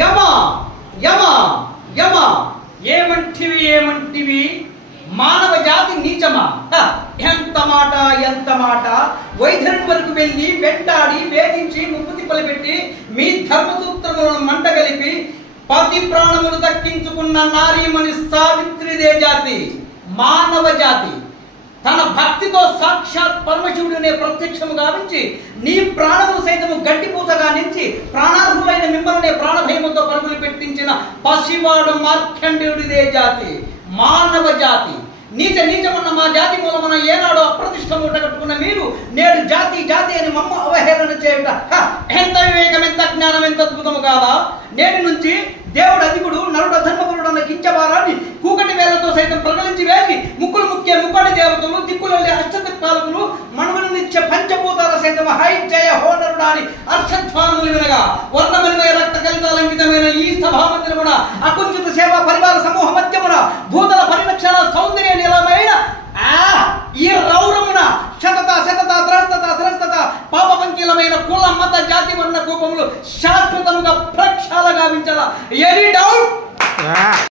యమ యమ యమ ఏమంటివి మానవ జాతి నీచమా? ఎంత మాట వైద్యుని వరకు వెళ్ళి వెంటాడి వేధించి ముప్పు తిప్పలు పెట్టి మీ ధర్మసూత్రములను మంటగలిపి పతి ప్రాణములు దక్కించుకున్న నారీమణి సావిత్రిదే జాతి, మానవ జాతి. తన భక్తితో సాక్షాత్ పరమశివుడినే ప్రత్యక్షము గావించి నీ ప్రాణము సైతము గడ్డిపూతగా నుంచి ప్రాణార్హులైన మిమ్మల్ని ప్రాణభయముతో పరుగులు పెట్టించిన పసివాడు మార్కండేయుడిదే జాతి, మానవ జాతి. నీచమన్న మా జాతి మూలమున ఏనాడో అప్రతిష్ట మూట కట్టుకున్న మీరు నేడు జాతి అని మమ్మ అవహేళన చేయుట ఎంత వివేకం, ఎంత జ్ఞానం, ఎంత అద్భుతము కాదా? నేటి నుంచి దేవుడు అధికుడు, నరుడు అధర్మపురుడు అన్న కించవారాన్ని కూకటి వేలతో సైతం ప్రగలించి వేసి ముక్కడి దేవతలు, దిక్కులల్లి అష్టదిక్పాలకులు, మనుగులు నిత్య పంచభూతాల సైతం హై జయ హోనరుడాని అర్థధ్వానములు వినగా వర్ణమలిమయ రక్త కలితాలంకితమైన ఈ సభామందిరమున అకుంచిత సేవా పరివార సమూహ మధ్యమున భూతల పరిరక్షణ సౌందర్య నిలమైన ఈ రౌరమున శతత త్రస్తత పాప పంకీలమైన కుల మత జాతి వర్ణ కోపములు శాశ్వతముగా ప్రక్షాళ గావించాల. Any doubt?